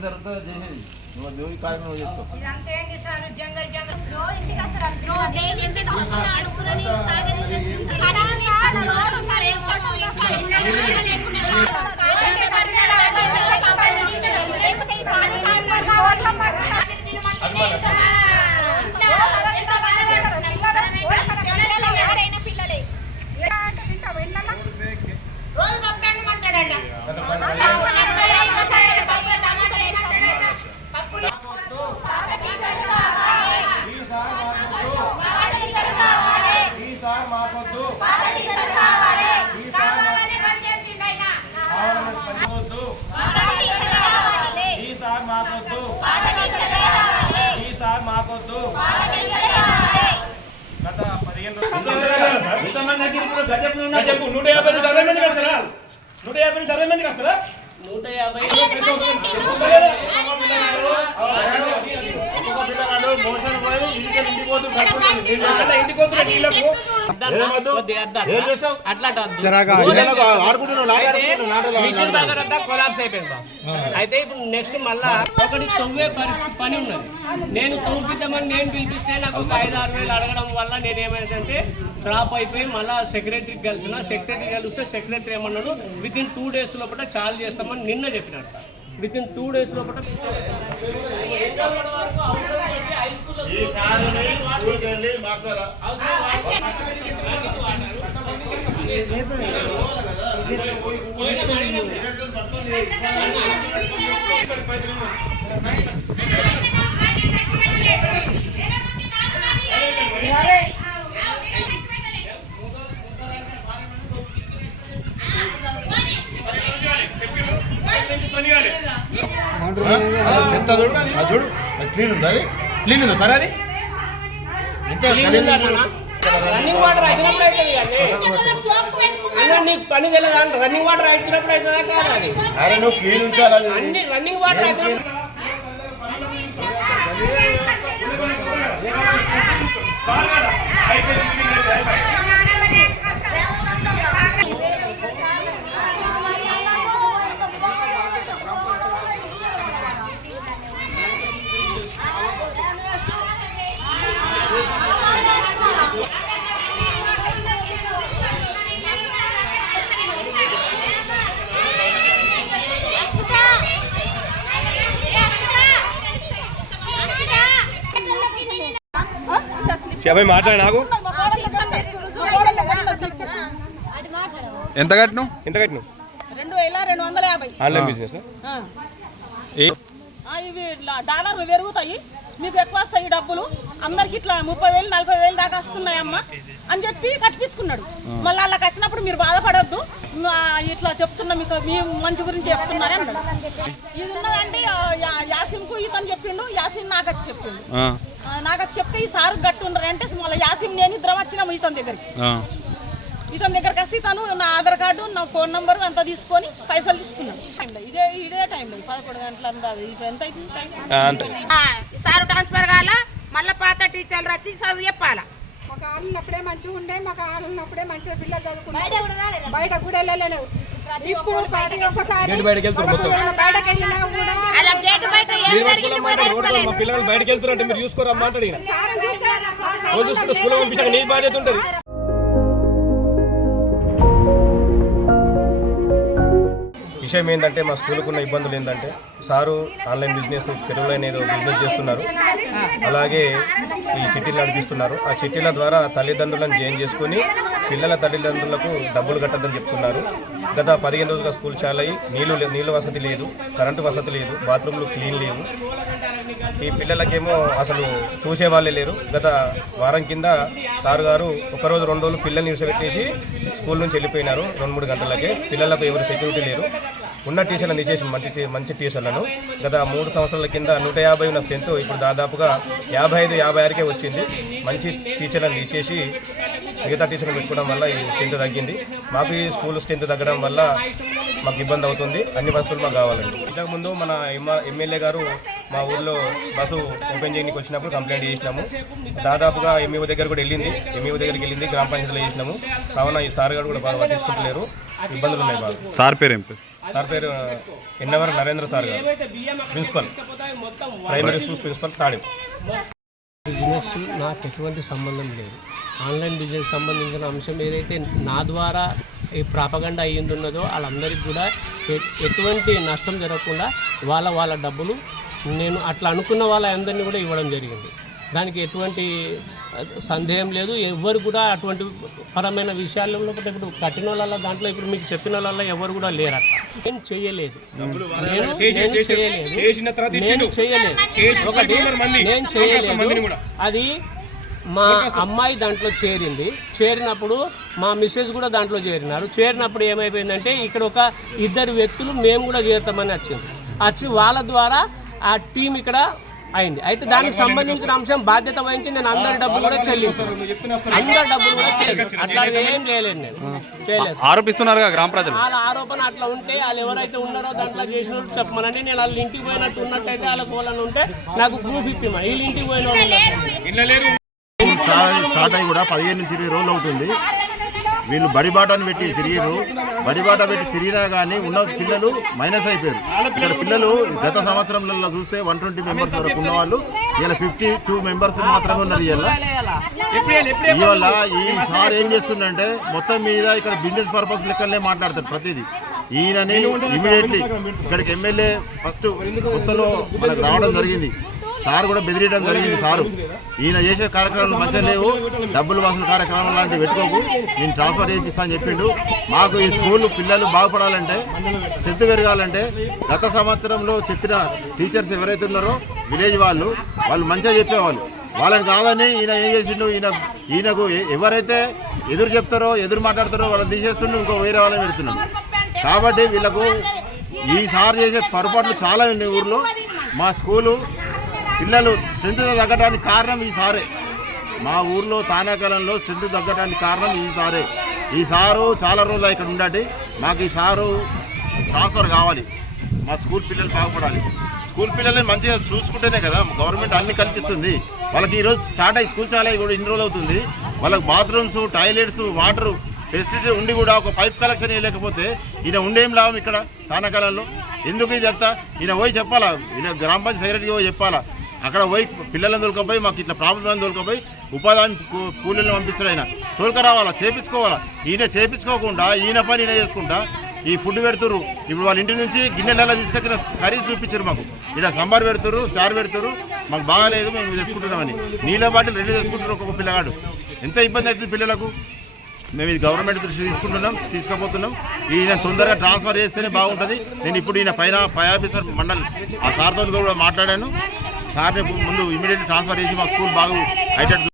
ఏది జరుగుతుందో చేసేది. నువ్వు దేవుడి కార్యక్రమం చేసుకో. ఇదంతా ఏంటి సార్ జంగల్ జంగల్ రోజు ఇంటికి వస్తారు రోజు నేను ఇంటికి వస్తున్నా, అడుక్కుని తాగని తెచ్చుకుంటాను. రోజు సార్ ఏం కొట్టం లేకుండా ఉన్నాడు, లేకుండా లేకపోతే ఈ సార్ ట్రాన్స్ఫర్ కావాలా ఎవరైనా పిల్లలే రోజు పప్పు అంటాడంట ఈసారి మాకొద్దు పనివద్దు ఈసారి మాకొద్దు మాకొద్దు గత పదిహేను చెప్పు నూట యాభై నుంచి అరవై మందికి వస్తారా నూట యాభై నుంచి అరవై మందికి వస్తారా నూట యాభై. పిల్లగాడు పోయి ఇంటికి ఇంటికి అయిపోయింది అయితే ఇప్పుడు నెక్స్ట్ మళ్ళా ఒకటి తవ్వే పరిస్థితి పని ఉన్నది నేను తవ్వుపిద్దామని నేను పిలిపిస్తే నాకు ఒక ఐదు ఆరు వేలు అడగడం వల్ల నేను ఏమైందంటే డ్రాప్ అయిపోయి మళ్ళా సెక్రటరీకి కలిసిన సెక్రటరీ కలిస్తే సెక్రటరీ ఏమన్నాడు విత్ ఇన్ టూ డేస్ లోపల చాలు చేస్తామని నిన్న చెప్పినట్టు విత్ ఇన్ టూ డేస్ లోపల ఈ సారుని స్కూల్కి వెళ్ళి మాట్లాడాలా? పని కాలే ఆ, అది చెత్త చూడు అది చూడు అది క్లీన్ ఉంది అది క్లీన్ ఉందా సార్ అది చూడు. రన్నింగ్ వాటర్ అయినప్పుడు అవుతుంది నీకు పని తెలియదు రన్నింగ్ వాటర్ ఇచ్చినప్పుడు అవుతుందా కాదు అది అరే నువ్వు క్లీన్ ఉంచాలి అది అన్ని రన్నింగ్ వాటర్ అయితే చెప్పి మాట్లాడి నాకు. ఎంత కట్టినావు? ఎంత కట్టినావు? రెండు వేల రెండు వందల యాభై. ఆన్లైన్ బిజినెస్ ఆ. ఏ ఆ, ఇవి డాలర్లు పెరుగుతాయి. మీకు ఎక్కువ వస్తాయి ఈ డబ్బులు. అందరికి ఇట్లా ముప్పై వేలు నలభై వేలు దాకా వస్తున్నాయమ్మా అని చెప్పి కట్టిపించుకున్నాడు. మళ్ళీ వాళ్ళకి వచ్చినప్పుడు మీరు బాధపడొద్దు. ఇట్లా చెప్తున్నా మీకు మీ మంచి గురించి చెప్తున్నారని అన్నాడు. ఇది ఉన్నదంటే ఆ, యా- యాసిన్కు ఇతను చెప్పిండు యాసిన్ నాకు వచ్చి చెప్పిండు నాకు వచ్చి చెప్తే ఈ సార్ గట్టు ఉన్నారంటే మళ్ళీ యాసిన్ నేను ఇద్దరం వచ్చినాము ఇతని దగ్గరికి. ఇతని దగ్గరికి వస్తే తను నా ఆధార్ కార్డు నా ఫోన్ నంబర్ అంతా తీసుకొని పైసలు తీసుకున్నాడు. టైంలో ఇదే ఇదే టైంలో పదకొండు గంటల ఇప్పుడు ఎంత అవుతుంది టైం సార్ ట్రాన్స్ఫర్ కావాలా? మళ్ళీ పాత టీచర్లు వచ్చి చదువు చెప్పాలా? మాకు ఆలు ఉన్నప్పుడే మంచిగా ఉండే మాకు ఆలు ఉన్నప్పుడే మంచిగా పిల్లలు చదువుకున్నారు బయట కూడా వెళ్ళలేవు ఇప్పుడు ప్రతి ఒక్కసారి బయటకు వెళ్ళినా కూడా అలా గేటు బయట ఏం జరిగింది కూడా తెలుసుకోలేదు మా పిల్లలు బయటకు వెళ్తున్నారంటే మీరు చూసుకోరమ్మా చూసుకుంటే స్కూల్ పంపించాక నీ బాధ్యత ఉంటుంది. విషయం ఏంటంటే మా స్కూల్కు ఉన్న ఇబ్బందులు ఏంటంటే సారు ఆన్లైన్ బిజినెస్ పెరుగులు ఏదో బిజినెస్ చేస్తున్నారు. అలాగే ఈ చిట్టీలు నడిపిస్తున్నారు. ఆ చిట్టీల ద్వారా తల్లిదండ్రులను జాయిన్ చేసుకొని పిల్లల తల్లిదండ్రులకు డబ్బులు కట్టద్దని చెప్తున్నారు. గత పదిహేను రోజులుగా స్కూల్ చాలా అయ్యి నీళ్ళు నీళ్ళ వసతి లేదు కరెంటు వసతి లేదు బాత్రూమ్లు క్లీన్ లేవు. ఈ పిల్లలకేమో అసలు చూసే వాళ్ళే లేరు. గత వారం కింద సారు గారు ఒకరోజు రెండు రోజులు పిల్లల్ని విడిచిపెట్టేసి స్కూల్ నుంచి వెళ్ళిపోయినారు. రెండు మూడు గంటలకే. పిల్లలకు ఎవరు సెక్యూరిటీ లేరు. ఉన్న టీచర్లను తీసేసి మంచి టీ- మంచి టీచర్లను గత మూడు సంవత్సరాల కింద నూట యాభై ఉన్న స్ట్రెంత్ ఇప్పుడు దాదాపుగా యాభై ఐదు యాభై ఆరుకే వచ్చింది. మంచి టీచర్లను తీసేసి మిగతా టీచర్లు పెట్టుకోవడం వల్ల ఈ స్ట్రెంత్ తగ్గింది. మాకు ఈ స్కూల్ స్ట్రెంత్ తగ్గడం వల్ల మాకు ఇబ్బంది అవుతుంది. అన్ని వస్తువులు మాకు కావాలండి. ఇంతకుముందు మన ఎమ్మెల్యే గారు మా ఊర్లో బస్సు ఓపెన్ చేయడానికి వచ్చినప్పుడు కంప్లైంట్ చేసినాము. దాదాపుగా ఎంఈఓ దగ్గర కూడా వెళ్ళింది. ఎంఈఓ దగ్గరికి వెళ్ళింది గ్రామ పంచాయతీలో చేసినాము. కావున ఈ సార్ గారు కూడా బాగా పట్టించుకుంటలేరు ఇబ్బందులు ఉన్నాయి బాగా. సార్ పేరు ఏం పేరు? సార్ పేరు ఎన్నవరం నరేంద్ర సార్ గారు. ప్రిన్సిపల్. ప్రైమరీ స్కూల్ ప్రిన్సిపల్ తాడి. బిజినెస్ నాకు ఎటువంటి సంబంధం లేదు. ఆన్లైన్ బిజినెస్ సంబంధించిన అంశం ఏదైతే నా ద్వారా ఈ ప్రాపగండ అయ్యింది ఉన్నదో వాళ్ళందరికీ కూడా ఎటువంటి నష్టం జరగకుండా వాళ్ళ వాళ్ళ డబ్బులు నేను అట్లా అనుకున్న వాళ్ళందరినీ కూడా ఇవ్వడం జరిగింది. దానికి ఎటువంటి సందేహం లేదు. ఎవరు కూడా అటువంటి పరమైన విషయాల్లో ఇప్పుడు కట్టిన వాళ్ళ దాంట్లో ఇప్పుడు మీకు చెప్పిన వాళ్ళ ఎవరు కూడా లేరు అట్లా. నేను చేయలేదు. నేను చేయలేదు. అది మా అమ్మాయి దాంట్లో చేరింది. చేరినప్పుడు మా మిస్సెస్ కూడా దాంట్లో చేరినారు. చేరినప్పుడు ఏమైపోయిందంటే ఇక్కడ ఒక ఇద్దరు వ్యక్తులు మేము కూడా చేరుతామని వచ్చింది. వచ్చి వాళ్ళ ద్వారా ఆ టీం ఇక్కడ అయింది. అయితే దానికి సంబంధించిన అంశం బాధ్యత వహించి నేను అందరి డబ్బులు కూడా చెల్లించాను. అందరి డబ్బులు కూడా చెల్లించాను. అట్లా ఏం చేయలేదు నేను. చేయలేదు. ఆరోపిస్తున్నారుగా గ్రామ ప్రజలు? వాళ్ళ ఆరోపణ అట్లా ఉంటే వాళ్ళు ఎవరైతే ఉన్నారో దాంట్లో చేసిన చెప్పమనండి నేను వాళ్ళ ఇంటికి పోయినట్టు ఉన్నట్టయితే వాళ్ళకి వాళ్ళని ఉంటే నాకు ప్రూఫ్ ఇప్పిమా వీళ్ళ ఇంటికి పోయిన స్టార్ట్ అయ్యి కూడా పదిహేను నుంచి ఇరవై రోజులు అవుతుంది. వీళ్ళు బడిబాటను పెట్టి తిరిగిరు బడిబాట పెట్టి తిరిగినా కానీ ఉన్న పిల్లలు మైనస్ అయిపోయారు. ఇక్కడ పిల్లలు గత సంవత్సరంలో చూస్తే వన్ ట్వంటీ మెంబర్స్ వరకు ఉన్నవాళ్ళు ఇలా ఫిఫ్టీ టూ మెంబర్స్ మాత్రమే ఉన్నారు ఇలా ఇవాళ ఈ సార్ ఏం చేస్తుండంటే మొత్తం మీద ఇక్కడ బిజినెస్ పర్పస్ లెక్కలనే మాట్లాడతారు ప్రతిదీ. ఈయనని ఇమీడియట్లీ ఇక్కడికి ఎమ్మెల్యే ఫస్ట్ కొత్తలో మనకు రావడం జరిగింది. సార్ కూడా బెదిరియడం జరిగింది సారు. ఈయన చేసే కార్యక్రమాలు మంచిగా లేవు. డబ్బులు వసూలు కార్యక్రమాలు లాంటివి పెట్టుకోకు. నేను ట్రాన్స్ఫర్ చేపిస్తా అని చెప్పిండు. మాకు ఈ స్కూల్ పిల్లలు బాగుపడాలంటే స్ట్రెంత్ పెరగాలంటే గత సంవత్సరంలో చెప్పిన టీచర్స్ ఎవరైతే ఉన్నారో విలేజ్ వాళ్ళు వాళ్ళు మంచిగా చెప్పేవాళ్ళు. వాళ్ళని కాదని ఈయన ఏం చేసిండు? ఈయన ఈయనకు ఎవరైతే ఎదురు చెప్తారో ఎదురు మాట్లాడతారో వాళ్ళని తీసేస్తుండు ఇంకో వేరే వాళ్ళని పెడుతున్నాడు. కాబట్టి వీళ్ళకు ఈ సార్ చేసే పొరపాట్లు చాలా ఉన్నాయి ఊర్లో. మా స్కూలు పిల్లలు స్ట్రెంత్ తగ్గడానికి కారణం ఈ సారే. మా ఊర్లో తానాకాలంలో స్ట్రెంత్ తగ్గడానికి కారణం ఈ సారే. ఈ సారు చాలా రోజులు ఇక్కడ ఉండాలి మాకు ఈ సారు ట్రాన్స్ఫర్ కావాలి. మా స్కూల్ పిల్లలు బాగుపడాలి. స్కూల్ పిల్లల్ని మంచిగా చూసుకుంటేనే కదా గవర్నమెంట్ అన్ని కల్పిస్తుంది. వాళ్ళకి ఈరోజు స్టార్ట్ అయ్యి స్కూల్ చాలా కూడా ఇన్ని రోజులు అవుతుంది. వాళ్ళకి బాత్రూమ్స్ టాయిలెట్స్ వాటర్ ఫెసిలిటీ ఉండి కూడా ఒక పైప్ కలెక్షన్ లేకపోతే ఈయన ఉండేం లాభం ఇక్కడ తానాకాలంలో? ఎందుకు ఇది అంతా? ఈయన పోయి చెప్పాలా? ఈయన గ్రామ పంచాయతీ సెక్రటరీకి పోయి చెప్పాలా? అక్కడ పోయి పిల్లలను తోలుకపోయి మాకు ఇట్లా ప్రాబ్లం తోలుకపోయి ఉపాధి హామీ కూ- కూలీలను పంపిస్తాడు ఆయన. తోలుక రావాలా? చేపించుకోవాలా? ఈయన చేపించుకోకుండా ఈయన పని ఈయన చేసుకుంటా ఈ ఫుడ్ పెడుతురు ఇప్పుడు వాళ్ళ ఇంటి నుంచి గిన్నెలలో తీసుకొచ్చిన కర్రీ చూపించారు మాకు. ఇక్కడ సాంబార్ పెడుతురు చారు పెడుతురు మాకు బాగాలేదు మేము తెచ్చుకుంటున్నామని నీళ్ళ బాటిల్ రెడీ తెచ్చుకుంటున్నారు ఒక్కొక్క పిల్లగాడు. ఎంత ఇబ్బంది అవుతుంది పిల్లలకు? మేము ఇది గవర్నమెంట్ దృష్టి తీసుకుంటున్నాం తీసుకుపోతున్నాం. ఈయన తొందరగా ట్రాన్స్ఫర్ చేస్తేనే బాగుంటుంది. నేను ఇప్పుడు ఈయన పైన పై ఆఫీసర్ మండల్ ఆ సార్తో కూడా మాట్లాడాను. సార్ని ముందు ఇమీడియట్ ట్రాన్స్ఫర్ చేసి మా స్కూల్ బాగా హైటెడ్